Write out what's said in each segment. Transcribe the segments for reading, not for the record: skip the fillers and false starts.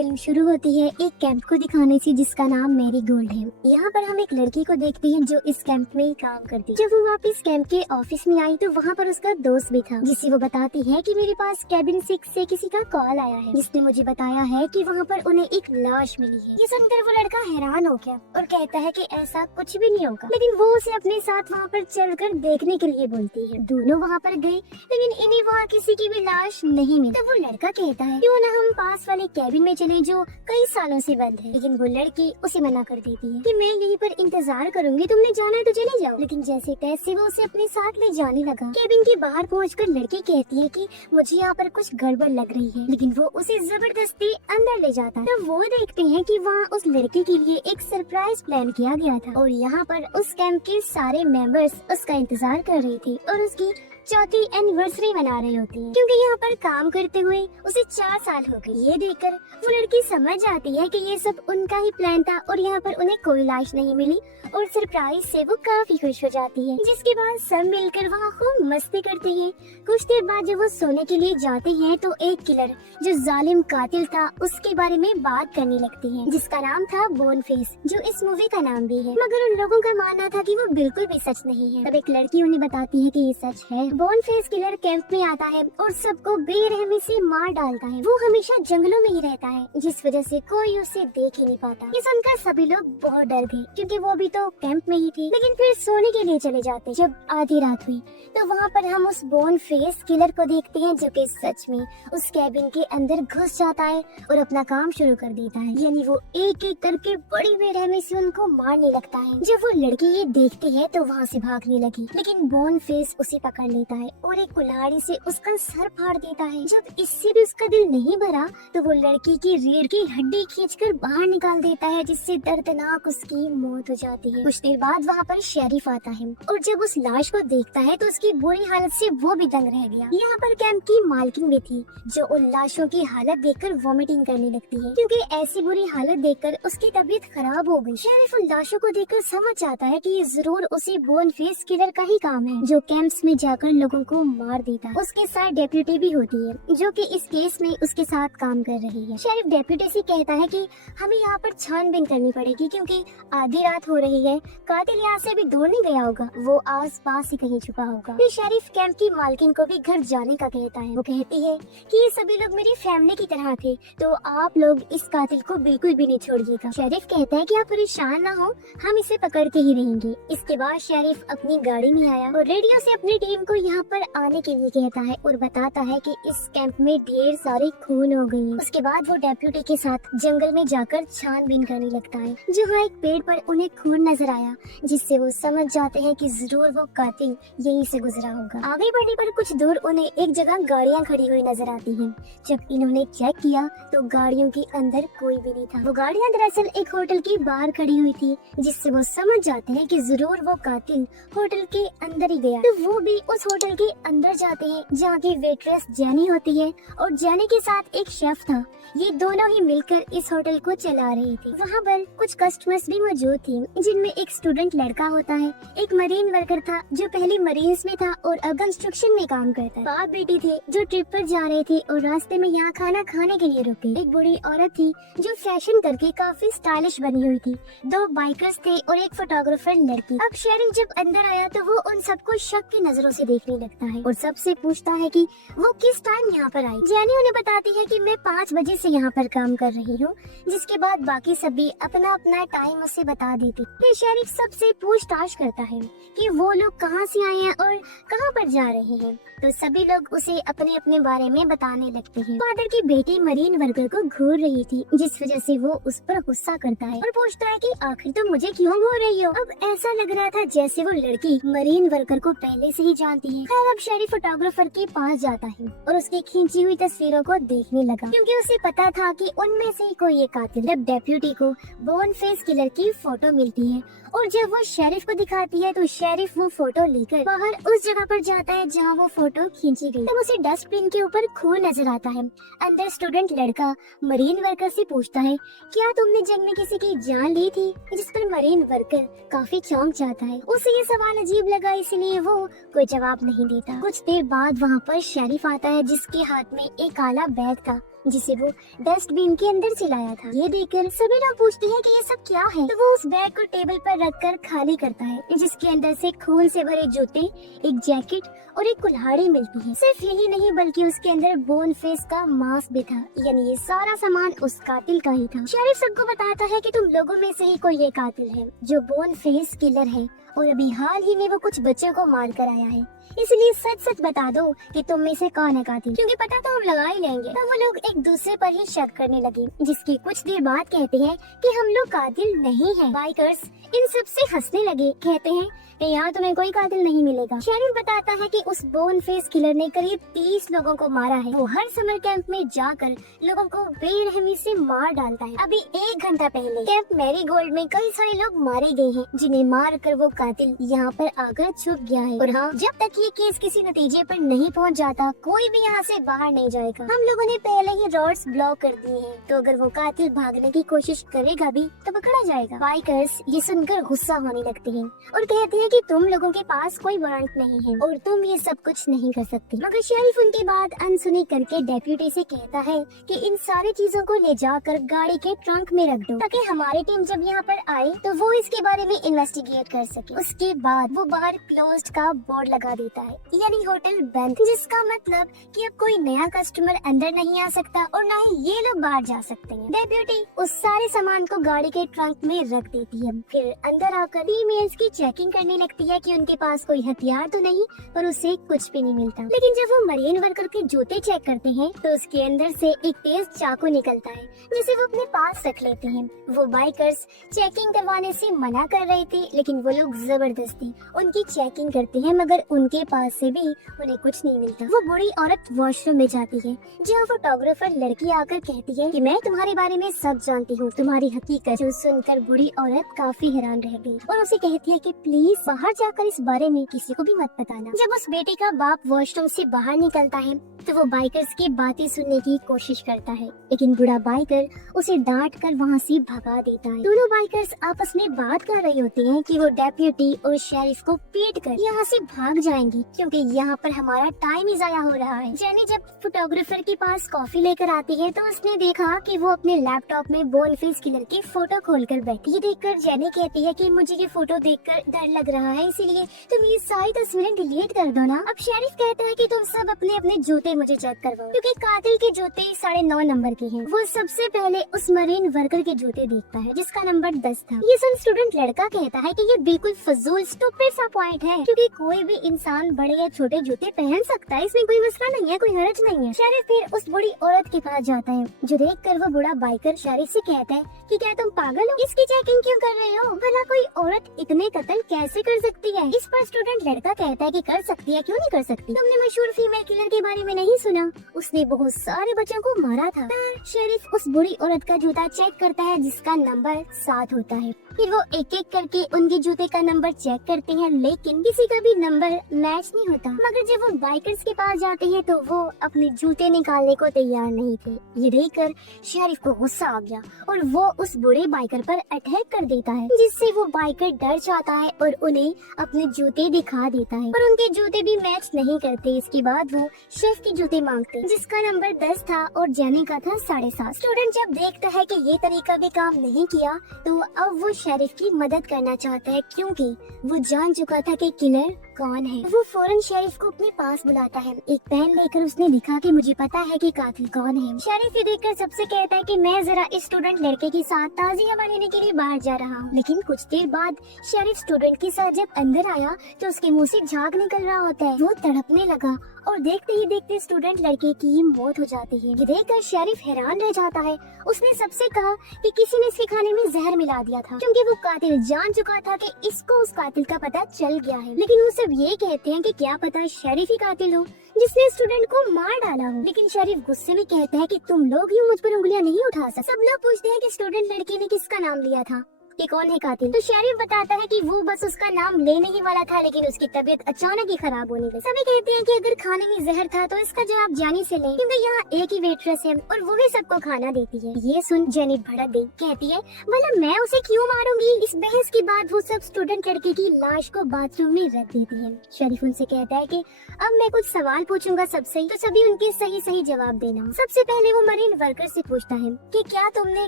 Film शुरू होती है एक कैंप को दिखाने से जिसका नाम मैरी गोल्ड है। यहाँ पर हम एक लड़की को देखते हैं जो इस कैंप में काम करती है। जब वो वापस कैंप के ऑफिस में आई तो वहाँ पर उसका दोस्त भी था, जिससे वो बताती है कि मेरे पास कैबिन 6 से किसी का कॉल आया है जिसने मुझे बताया है कि वहाँ पर उन्हें एक लाश मिली है। ये सुनकर वो लड़का हैरान हो गया और कहता है कि ऐसा कुछ भी नहीं होगा, लेकिन वो उसे अपने साथ वहाँ पर चलकर देखने के लिए बोलती है। दोनों वहाँ पर गए लेकिन इन्हें वहाँ किसी की भी लाश नहीं मिली। तब वो लड़का कहता है क्यों ना हम पास वाले कैबिन में चले जो कई सालों से बंद है, लेकिन वो लड़की उसे मना कर देती है कि मैं यहीं पर इंतजार करूंगी, तुमने जाना है तो चले जाओ। लेकिन जैसे तैसे वो उसे अपने साथ ले जाने लगा। कैबिन के बाहर पहुंचकर लड़की कहती है कि मुझे यहाँ पर कुछ गड़बड़ लग रही है, लेकिन वो उसे जबरदस्ती अंदर ले जाता है। तब वो देखते हैं कि वहाँ उस लड़की के लिए एक सरप्राइज प्लान किया गया था और यहाँ पर उस कैंप के सारे मेंबर्स उसका इंतजार कर रहे थे और उसकी चौथी एनिवर्सरी मना रही होती है, क्योंकि यहाँ पर काम करते हुए उसे 4 साल हो गए। ये देखकर वो लड़की समझ जाती है कि ये सब उनका ही प्लान था और यहाँ पर उन्हें कोई लाश नहीं मिली और सरप्राइज से वो काफी खुश हो जाती है। जिसके बाद सब मिलकर वहाँ खूब मस्ती करते हैं। कुछ देर बाद जब वो सोने के लिए जाते हैं तो एक किलर जो जालिम कातिल था उसके बारे में बात करने लगती है, जिसका नाम था बोनफेस, जो इस मूवी का नाम भी है। मगर उन लोगों का मानना था कि वो बिल्कुल भी सच नहीं है। तब एक लड़की उन्हें बताती है कि ये सच है। बोनफेस किलर कैंप में आता है और सबको बेरहमी से मार डालता है। वो हमेशा जंगलों में ही रहता है, जिस वजह से कोई उसे देख ही नहीं पाता। ये सुनकर सभी लोग बहुत डर गए, क्योंकि वो भी तो कैंप में ही थे। लेकिन फिर सोने के लिए चले जाते। जब आधी रात हुई तो वहाँ पर हम उस बोनफेस किलर को देखते हैं, जो कि सच में उस कैबिन के अंदर घुस जाता है और अपना काम शुरू कर देता है। यानी वो एक एक करके बड़ी बेरहमी से उनको मारने लगता है। जब वो लड़की ये देखती है तो वहाँ से भागने लगी, लेकिन बोनफेस उसे पकड़ लेता है और एक कुल्हाड़ी से उसका सर फाड़ देता है। जब इससे भी उसका दिल नहीं भरा तो वो लड़की की रीढ़ की हड्डी खींचकर बाहर निकाल देता है, जिससे दर्दनाक उसकी मौत हो जाती है। कुछ देर बाद वहाँ पर शेरिफ आता है और जब उस लाश को देखता है तो उसकी बुरी हालत से वो भी दंग रह गया। यहाँ पर कैंप की मालकिन भी थी, जो उन लाशों की हालत देखकर वॉमिटिंग करने लगती है, क्योंकि ऐसी बुरी हालत देखकर उसकी तबीयत खराब हो गई। शेरिफ उन लाशों को देखकर समझ जाता है कि ये जरूर उसी बोनफेस किलर का ही काम है, जो कैंप्स में जाकर लोगों को मार देता है। उसके साथ डेप्यूटी भी होती है, जो कि इस केस में उसके साथ काम कर रही है। शेरिफ डेप्यूटी से कहता है कि हमें यहाँ पर छानबीन करनी पड़ेगी, क्योंकि आधी रात हो रही है, कातिल यहाँ से भी दूर नहीं गया होगा, वो आस पास ही कहीं छुपा होगा। फिर शेरिफ कैंप की मालकिन को भी घर जाने का कहता है। वो कहती है कि ये सभी लोग मेरी फैमिली की तरह थे, तो आप लोग इस कातिल को बिल्कुल भी नहीं छोड़िएगा। शेरिफ कहता है कि आप परेशान ना हो, हम इसे पकड़ के ही रहेंगे। इसके बाद शेरिफ अपनी गाड़ी में आया और रेडियो से अपनी टीम को यहाँ पर आने के लिए कहता है और बताता है कि इस कैंप में ढेर सारी खून हो गई है। उसके बाद वो डेप्यूटी के साथ जंगल में जाकर छानबीन करने लगता है, जहाँ एक पेड़ पर उन्हें खून नजर आया, जिससे वो समझ जाते हैं कि जरूर वो कातिल यहीं से गुजरा होगा। आगे बढ़ने पर कुछ दूर उन्हें एक जगह गाड़ियाँ खड़ी हुई नजर आती हैं। जब इन्होंने चेक किया तो गाड़ियों के अंदर कोई भी नहीं था। वो गाड़ियाँ दरअसल एक होटल के बाहर खड़ी हुई थी, जिससे वो समझ जाते हैं कि जरूर वो कातिल होटल के अंदर ही गया। तो वो भी उस होटल के अंदर जाते हैं, जहाँ की वेट्रेस जेनी होती है और जेनी के साथ एक शेफ था। ये दोनों ही मिलकर इस होटल को चला रही थी। वहाँ पर कुछ कस्टमर्स भी मौजूद थी, जिनमें एक स्टूडेंट लड़का होता है, एक मरीन वर्कर था जो पहले मरीन्स में था और अब कंस्ट्रक्शन में काम करता है, बाप बेटी थे जो ट्रिप पर जा रहे थे और रास्ते में यहाँ खाना खाने के लिए रुके। एक बूढ़ी औरत थी जो फैशन करके काफी स्टाइलिश बनी हुई थी, 2 बाइकर्स थे और एक फोटोग्राफर लड़की। अब शेरिफ जब अंदर आया तो वो उन सबको शक की नजरों से देखने लगता है और सबसे पूछता है कि वो किस टाइम यहाँ पर आई। जेनी उन्हें बताती है कि मैं 5 बजे से यहाँ पर काम कर रही हूँ, जिसके बाद बाकी सभी अपना अपना टाइम उसे बता देती। फिर शेरिफ सबसे पूछताछ करता है कि वो लोग कहाँ से आए हैं और कहाँ पर जा रहे हैं, तो सभी लोग उसे अपने अपने बारे में बताने लगते हैं। फादर की बेटी मरीन वर्कर को घूर रही थी, जिस वजह से वो उस पर गुस्सा करता है और पूछता है कि आखिर तुम मुझे क्यों घूर रही हो। अब ऐसा लग रहा था जैसे वो लड़की मरीन वर्कर को पहले से ही जानती है। खैर अब शेरिफ फोटोग्राफर के पास जाता है और उसकी खींची हुई तस्वीरों को देखने लगा, क्योंकि उसे पता था कि उनमें से कोई एक कातिल। जब डेप्यूटी को बोनफेस किलर की फोटो मिलती है और जब वो शेरिफ को दिखाती है तो शेरिफ वो फोटो लेकर बाहर उस जगह पर जाता है जहाँ वो फोटो खींची गई। तब उसे डस्टबिन के ऊपर खून नजर आता है। अंदर स्टूडेंट लड़का मरीन वर्कर से पूछता है, क्या तुमने जंग में किसी की जान ली थी, जिस पर मरीन वर्कर काफी चौंक जाता है। उसे ये सवाल अजीब लगा, इसलिए वो कोई जवाब नहीं देता। कुछ देर बाद वहाँ पर शेरिफ आता है, जिसके हाथ में एक काला बैग था जिसे वो डस्टबिन के अंदर से लाया था। ये देखकर सभी लोग पूछते हैं कि ये सब क्या है, तो वो उस बैग को टेबल पर रखकर खाली करता है, जिसके अंदर से खून से भरे जूते, एक जैकेट और एक कुल्हाड़ी मिलती है। सिर्फ यही नहीं बल्कि उसके अंदर बोन फेस का मास्क भी था, यानी ये सारा सामान उस कातिल का ही था। शेरिफ सबको बताता है कि तुम लोगों में से ही कोई ये कातिल है जो बोन फेस किलर है, और अभी हाल ही में वो कुछ बच्चों को मार कर आया है। इसलिए सच सच बता दो कि तुम में से कौन है कातिल, क्योंकि पता तो हम लगा ही लेंगे। तो वो लोग एक दूसरे पर ही शक करने लगे, जिसकी कुछ देर बाद कहते हैं कि हम लोग कातिल नहीं हैं। बाइकर्स इन सब से हंसने लगे, कहते हैं कि यहाँ तुम्हें कोई कातिल नहीं मिलेगा। शेरिफ बताता है कि उस बोन फेस किलर ने करीब 30 लोगों को मारा है। वो हर समर कैंप में जाकर लोगों को बेरहमी से मार डालता है। अभी 1 घंटा पहले कैंप मैरीगोल्ड में कई सारे लोग मारे गए हैं, जिन्हें मार कर वो कातिल यहाँ पर आकर छुप गया है। और हाँ, जब तक ये केस किसी नतीजे पर नहीं पहुँच जाता, कोई भी यहाँ से बाहर नहीं जाएगा। हम लोगों ने पहले ही रोड्स ब्लॉक कर दिए हैं, तो अगर वो कातिल भागने की कोशिश करेगा भी तो पकड़ा जाएगा। बाइकर्स ये सुनकर गुस्सा होने लगते हैं और कहते हैं कि तुम लोगों के पास कोई वारंट नहीं है और तुम ये सब कुछ नहीं कर सकते। मगर शेरिफ उनकी बात अनसुनी करके डेप्यूटी से कहता है कि इन सारी चीजों को ले जाकर गाड़ी के ट्रंक में रख दो, ताकि हमारी टीम जब यहाँ पर आए तो वो इसके बारे में इन्वेस्टिगेट कर सके। उसके बाद वो बाहर क्लोज्ड का बोर्ड लगा देता है, यानी होटल बंद, जिसका मतलब कि अब कोई नया कस्टमर अंदर नहीं आ सकता और न ही ये लोग बाहर जा सकते हैं। डेप्यूटी उस सारे सामान को गाड़ी के ट्रंक में रख देती है, फिर अंदर आकर ईमेल्स की चेकिंग करने लगती है कि उनके पास कोई हथियार तो नहीं, पर उसे कुछ भी नहीं मिलता। लेकिन जब वो मरीन वर्कर के जूते चेक करते हैं तो उसके अंदर से एक तेज चाकू निकलता है, जिसे वो अपने पास रख लेते हैं। वो बाइकर्स चेकिंग करवाने से मना कर रहे थे, लेकिन वो लोग जबरदस्ती उनकी चेकिंग करते हैं, मगर उनके पास से भी उन्हें कुछ नहीं मिलता। वो बूढ़ी औरत वॉशरूम में जाती है, जहाँ फोटोग्राफर लड़की आकर कहती है कि मैं तुम्हारे बारे में सब जानती हूँ, तुम्हारी हकीकत। जो सुनकर बूढ़ी औरत काफी हैरान रह गई और उसे कहती है कि प्लीज बाहर जाकर इस बारे में किसी को भी मत बताना। जब उस बेटे का बाप वॉशरूम से बाहर निकलता है तो वो बाइकर्स की बातें सुनने की कोशिश करता है, लेकिन बूढ़ा बाइकर उसे डांट कर वहाँ से भगा देता है। दोनों बाइकर्स आपस में बात कर रहे होते हैं कि वो डेप्यूटी और शेरिफ को पीट कर यहाँ से भाग जाएंगे, क्योंकि यहाँ पर हमारा टाइम ही जाया हो रहा है। जेनी जब फोटोग्राफर के पास कॉफी लेकर आती है तो उसने देखा कि वो अपने लैपटॉप में बोन फेस किलर की फोटो खोलकर बैठी। ये देखकर जेनी कहती है कि मुझे ये फोटो देखकर डर लग रहा है, इसीलिए तुम ये सारी तस्वीरें डिलीट कर दो ना। अब शेरिफ कहता है कि तुम सब अपने अपने जूते मुझे चेक करवाओ, क्योंकि कातिल के जूते 9.5 नंबर के हैं। वो सबसे पहले उस मरीन वर्कर के जूते देखता है जिसका नंबर 10 था। ये सुन स्टूडेंट लड़का कहता है कि ये बिल्कुल फजूल स्टूपिड सा पॉइंट है, क्योंकि कोई भी इंसान बड़े या छोटे जूते पहन सकता है, इसमें कोई मसला नहीं है, कोई हर्ज नहीं है। शेरिफ फिर उस बूढ़ी औरत के पास जाता है, जो देखकर वो बूढ़ा बाइकर शेरिफ से कहता है कि क्या तुम पागल हो, इसकी चेकिंग क्यों कर रहे हो? भला कोई औरत इतने कत्ल कैसे कर सकती है? इस पर स्टूडेंट लड़का कहता है कि कर सकती है, क्यों नहीं कर सकती? तुमने मशहूर फीमेल किलर के बारे में नहीं सुना? उसने बहुत सारे बच्चों को मारा था। शेरिफ उस बुरी औरत का जूता चेक करता है जिसका नंबर 7 होता है। फिर वो एक एक करके उनके जूते का नंबर चेक करते हैं, लेकिन किसी का भी नंबर मैच नहीं होता। मगर जब वो बाइकर्स के पास जाते हैं तो वो अपने जूते निकालने को तैयार नहीं थे। ये देखकर शेरिफ को गुस्सा आ गया और वो उस बुरे बाइकर पर अटैक कर देता है, जिससे वो बाइकर डर जाता है और उन्हें अपने जूते दिखा देता है, पर उनके जूते भी मैच नहीं करते। इसके बाद वो शेफ के जूते मांगते हैं, जिसका नंबर 10 था और जेनी का था 7.5। स्टूडेंट जब देखता है कि ये तरीका भी काम नहीं किया तो अब वो शेरिफ की मदद करना चाहता है, क्योंकि वो जान चुका था कि किलर कौन है। वो फौरन शेरिफ को अपने पास बुलाता है। एक पेन लेकर उसने लिखा कि मुझे पता है कि कातिल कौन है। शेरिफ ये देखकर सबसे कहता है कि मैं जरा इस स्टूडेंट लड़के के साथ ताज़ी हवा लेने के लिए बाहर जा रहा हूँ। लेकिन कुछ देर बाद शेरिफ स्टूडेंट के साथ जब अंदर आया तो उसके मुंह से झाग निकल रहा होता है। वो तड़पने लगा और देखते ही देखते स्टूडेंट लड़के की मौत हो जाती है। ये देखकर शेरिफ हैरान रह जाता है। उसने सबसे कहा कि किसी ने इसके खाने में जहर मिला दिया था, क्योंकि वो कातिल जान चुका था कि इसको उस कातिल का पता चल गया है। लेकिन वो सब ये कहते हैं कि क्या पता शेरिफ ही कातिल हो जिसने स्टूडेंट को मार डाला हो। लेकिन शेरिफ गुस्से में कहता है कि तुम लोग यूं मुझ पर उंगलियां नहीं उठा सकते। सब लोग पूछते हैं कि स्टूडेंट लड़के ने किसका नाम लिया था, कि कौन है कातिल। तो शेरिफ बताता है कि वो बस उसका नाम लेने ही वाला था, लेकिन उसकी तबीयत अचानक ही खराब होने लगी। सभी कहते हैं कि अगर खाने में जहर था तो इसका जवाब जानी से लें, क्योंकि यहाँ एक ही वेट्रेस है और वो ही सबको खाना देती है। ये सुन जेनी भड़क गई, कहती है भला मैं उसे क्यों मारूंगी। इस बहस के बाद वो सब स्टूडेंट लड़के की लाश को बाथरूम में रख देती है। शेरिफ उनसे कहता है कि अब मैं कुछ सवाल पूछूंगा सबसे, तो सभी उनके सही सही जवाब देना। सबसे पहले वो मरीन वर्कर से पूछता है कि क्या तुमने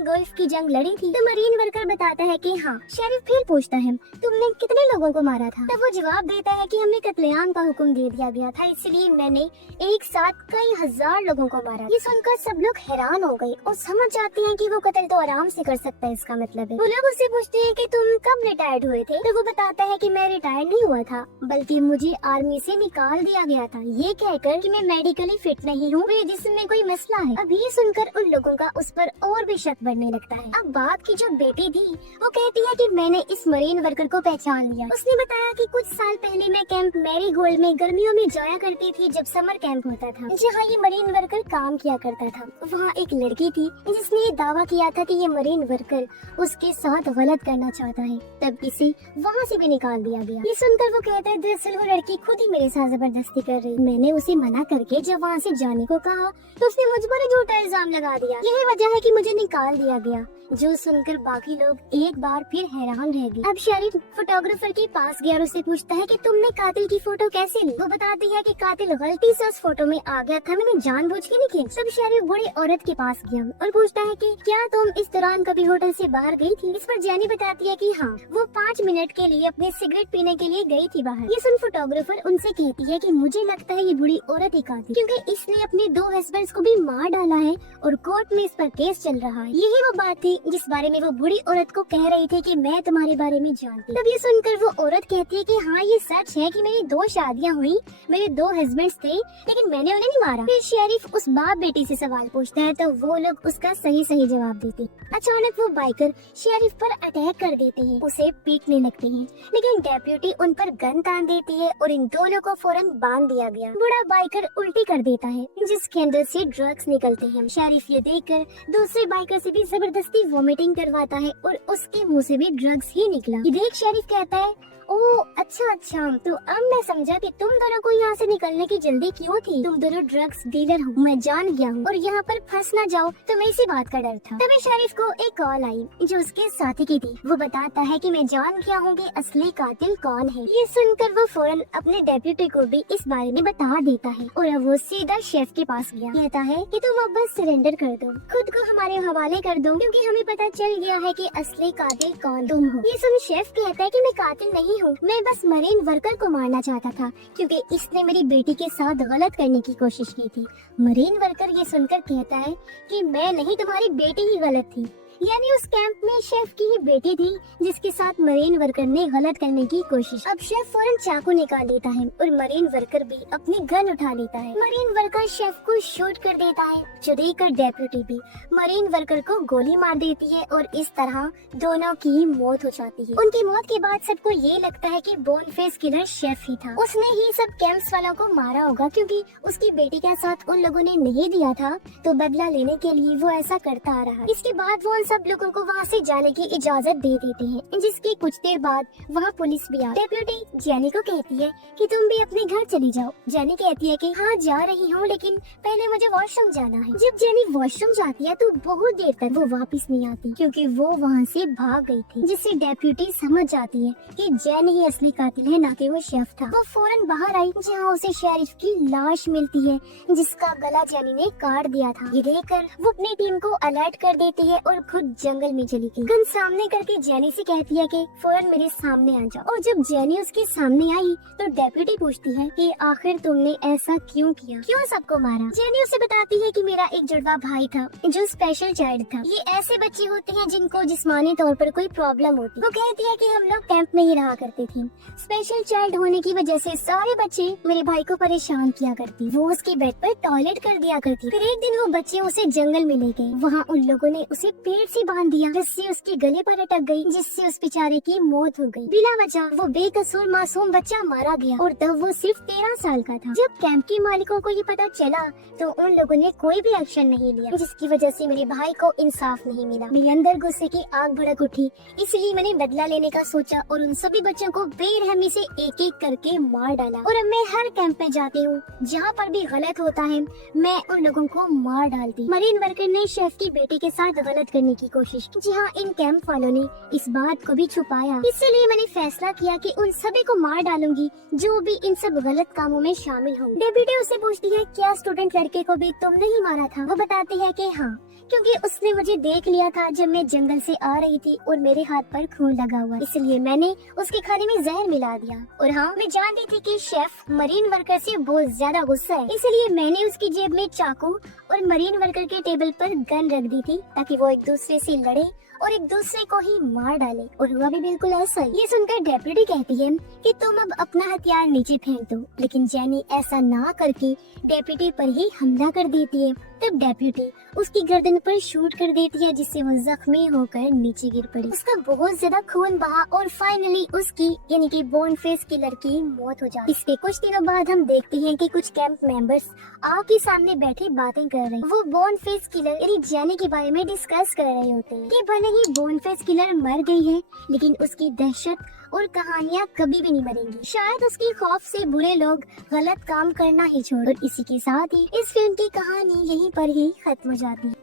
गोल्फ की जंग लड़ी थी। तो मरीन वर्कर बताता है कि हाँ। शेरिफ फिर पूछता है तुमने कितने लोगों को मारा था। तब वो जवाब देता है कि हमें कत्लेआम का हुक्म दे दिया गया था, इसलिए मैंने एक साथ कई हजार लोगों को मारा। ये सुनकर सब लोग हैरान हो गए और समझ जाते हैं कि वो कत्ल तो आराम से कर सकता है, इसका मतलब है। वो लोग उससे पूछते हैं कि तुम कब रिटायर्ड हुए थे। तो वो बताता है कि मैं रिटायर्ड नहीं हुआ था, बल्कि मुझे आर्मी से निकाल दिया गया था, ये कहकर कि मैं मेडिकली फिट नहीं हूँ, जिसमें कोई मसला है। अब ये सुनकर उन लोगों का उस पर और भी शक बढ़ने लगता है। अब बाप की जो बेटी थी वो कहती है कि मैंने इस मरीन वर्कर को पहचान लिया। उसने बताया कि कुछ साल पहले मैं कैंप मैरीगोल्ड में गर्मियों में जाया करती थी, जब समर कैंप होता था, जहाँ ये मरीन वर्कर काम किया करता था। वहाँ एक लड़की थी जिसने ये दावा किया था कि ये मरीन वर्कर उसके साथ गलत करना चाहता है, तब इसे वहाँ से भी निकाल दिया गया। ये सुनकर वो कहता है दरअसल वो लड़की खुद ही मेरे साथ जबरदस्ती कर रही, मैंने उसे मना करके जब वहाँ से जाने को कहा तो उसने मुझ पर झूठा इल्जाम लगा दिया, यही वजह है कि मुझे निकाल दिया गया। जो सुनकर बाकी लोग एक बार फिर हैरान रह गए। अब शेरिफ फोटोग्राफर के पास गया और उससे पूछता है कि तुमने कातिल की फोटो कैसे ली। वो बताती है कि कातिल गलती से उस फोटो में आ गया था, मैंने जानबूझ के नहीं खींची। सब शेरिफ बूढ़ी औरत के पास गया और पूछता है कि क्या तुम इस दौरान कभी होटल से बाहर गई थी। इस पर जेनी बताती है कि हाँ, वो 5 मिनट के लिए अपने सिगरेट पीने के लिए गई थी बाहर। ये सुन फोटोग्राफर उनसे कहती है कि मुझे लगता है ये बूढ़ी औरत ही कातिल, क्योंकि इसने अपने 2 हस्बैंड्स को भी मार डाला है और कोर्ट में इस पर केस चल रहा है। यही वो बात थी जिस बारे में वो बूढ़ी औरत को कह रही थी कि मैं तुम्हारे बारे में जानती। तब ये सुनकर वो औरत कहती है कि हाँ, ये सच है कि मेरी 2 शादियां हुई, मेरे 2 हस्बैंड्स थे, लेकिन मैंने उन्हें नहीं मारा। फिर शेरिफ उस बाप बेटी से सवाल पूछता है तो वो लोग उसका सही सही जवाब देते। अचानक वो बाइकर शेरिफ पर अटैक कर देते हैं, उसे पीटने लगते हैं, लेकिन डेप्यूटी उन पर गन तान देती है और इन दोनों को फौरन बांध दिया गया। बूढ़ा बाइकर उल्टी कर देता है जिसके अंदर से ड्रग्स निकलते हैं। शेरिफ ये देखकर दूसरे बाइकर से भी जबरदस्ती वॉमिटिंग करवाता है और उसके मुंह से भी ड्रग्स ही निकला। ये देख शेरिफ कहता है ओह अच्छा, तो अब मैं समझा कि तुम दोनों को यहाँ से निकलने की जल्दी क्यों थी। तुम दोनों ड्रग्स डीलर हो, मैं जान गया हूँ, और यहाँ पर फंस ना जाओ तो मैं इसी बात का डर था। तभी शेरिफ को एक कॉल आई जो उसके साथी की थी। वो बताता है कि मैं जान गया हूँ कि असली कातिल कौन है। ये सुनकर वो फौरन अपने डेप्यूटी को भी इस बारे में बता देता है और अब वो सीधा शेफ के पास गया। कहता है कि तुम अब बस सरेंडर कर दो, खुद को हमारे हवाले कर दो, क्योंकि हमें पता चल गया है कि असली कातिल कौन तुम हो। ये सुन शेफ कहता है कि मैं कातिल नहीं हूँ, मैं बस मरीन वर्कर को मारना चाहता था, क्योंकि इसने मेरी बेटी के साथ गलत करने की कोशिश की थी। मरीन वर्कर ये सुनकर कहता है कि मैं नहीं, तुम्हारी बेटी ही गलत थी। यानी उस कैंप में शेफ की ही बेटी थी जिसके साथ मरीन वर्कर ने गलत करने की कोशिश। अब शेफ फौरन चाकू निकाल देता है और मरीन वर्कर भी अपनी गन उठा लेता है। मरीन वर्कर शेफ को शूट कर देता है, जो देखकर डेप्यूटी भी मरीन वर्कर को गोली मार देती है और इस तरह दोनों की मौत हो जाती है। उनकी मौत के बाद सबको ये लगता है कि बोनफेस किलर शेफ ही था। उसने ही सब कैंप्स वालों को मारा होगा, क्योंकि उसकी बेटी का साथ उन लोगों ने नहीं दिया था, तो बदला लेने के लिए वो ऐसा करता आ रहा है। इसके बाद वो सब लोगों को वहाँ से जाने की इजाजत दे देते हैं, जिसके कुछ देर बाद वहाँ पुलिस भी आई। डेप्यूटी जेनी को कहती है कि तुम भी अपने घर चली जाओ। जेनी कहती है कि हाँ जा रही हूँ, लेकिन पहले मुझे वॉशरूम जाना है। जब जेनी वॉशरूम जाती है तो बहुत देर तक वो वापस नहीं आती, क्योंकि वो वहाँ से भाग गई थी, जिससे डेप्यूटी समझ जाती है कि जेनी ही असली कातिल है, ना कि वो शेफ था। वो फौरन बाहर आई, जहाँ उसे शेरिफ की लाश मिलती है जिसका गला जेनी ने काट दिया था। ये देखकर वो अपनी टीम को अलर्ट कर देती है और खुद जंगल में चली गई। गन सामने करके जेनी से कहती है कि फौरन मेरे सामने आ जाओ। और जब जेनी उसके सामने आई तो डेप्यूटी पूछती है कि आखिर तुमने ऐसा क्यों किया, क्यों सबको मारा। जेनी उसे बताती है कि मेरा एक जुड़वा भाई था जो स्पेशल चाइल्ड था। ये ऐसे बच्चे होते हैं जिनको जिस्मानी तौर पर कोई प्रॉब्लम होती। वो कहती है कि हम लोग कैंप में ही रहा करते थे, स्पेशल चाइल्ड होने की वजह से सारे बच्चे मेरे भाई को परेशान किया करती। वो उसके बेड पर टॉयलेट कर दिया करती। फिर एक दिन वो बच्चे उसे जंगल में ले गए। वहाँ उन लोगों ने उसे पेड़ पेड़ से बांध दिया, जिससे उसके गले पर अटक गई, जिससे उस बेचारे की मौत हो गई। बिला वजह वो बेकसूर मासूम बच्चा मारा गया और तब वो सिर्फ 13 साल का था। जब कैंप के मालिकों को ये पता चला तो उन लोगों ने कोई भी एक्शन नहीं लिया, जिसकी वजह से मेरे भाई को इंसाफ नहीं मिला। मेरे अंदर गुस्से की आग भड़क उठी, इसलिए मैंने बदला लेने का सोचा और उन सभी बच्चों को बेरहमी से एक एक करके मार डाला। और अब मैं हर कैंप में जाती हूँ, जहाँ पर भी गलत होता है मैं उन लोगों को मार डालती। मरीन वर्कर ने शेफ की बेटी के साथ गलत करने की कोशिश की। जी हाँ, इन कैंप वालों ने इस बात को भी छुपाया, इसलिए मैंने फैसला किया कि उन सभी को मार डालूंगी जो भी इन सब गलत कामों में शामिल हो। डेप्यूटी उससे पूछती है, क्या स्टूडेंट लड़के को भी तुमने ही मारा था? वो बताती है कि हाँ, क्योंकि उसने मुझे देख लिया था जब मैं जंगल से आ रही थी और मेरे हाथ पर खून लगा हुआ, इसलिए मैंने उसके खाने में जहर मिला दिया। और हाँ, मैं जानती थी कि शेफ मरीन वर्कर से बहुत ज्यादा गुस्सा है, इसलिए मैंने उसकी जेब में चाकू और मरीन वर्कर के टेबल पर गन रख दी थी ताकि वो एक दूसरे से लड़े और एक दूसरे को ही मार डाले। और हुआ भी बिल्कुल ऐसा ही। ये सुनकर डेप्यूटी कहती है कि तुम अब अपना हथियार नीचे फेंक दो, लेकिन जेनी ऐसा ना करके डेप्यूटी पर ही हमला कर देती है। तब डेप्यूटी उसकी गर्दन पर शूट कर देती है, जिससे वो जख्मी होकर नीचे गिर पड़ी। उसका बहुत ज्यादा खून बहा और फाइनली उसकी यानी कि बोन फेस किलर की मौत हो जाती। इसके कुछ दिनों बाद हम देखते हैं कि कुछ कैंप मेंबर्स आग के सामने बैठे बातें कर रहे हैं। वो बोन फेस किलर यानी जेनी के बारे में डिस्कस कर रहे होते हैं कि भले ही बोन फेस किलर मर गई है, लेकिन उसकी दहशत और कहानियाँ कभी भी नहीं मरेंगी। शायद उसके खौफ से बुरे लोग गलत काम करना ही छोड़। और इसी के साथ ही इस फिल्म की कहानी यहीं पर ही खत्म हो जाती है।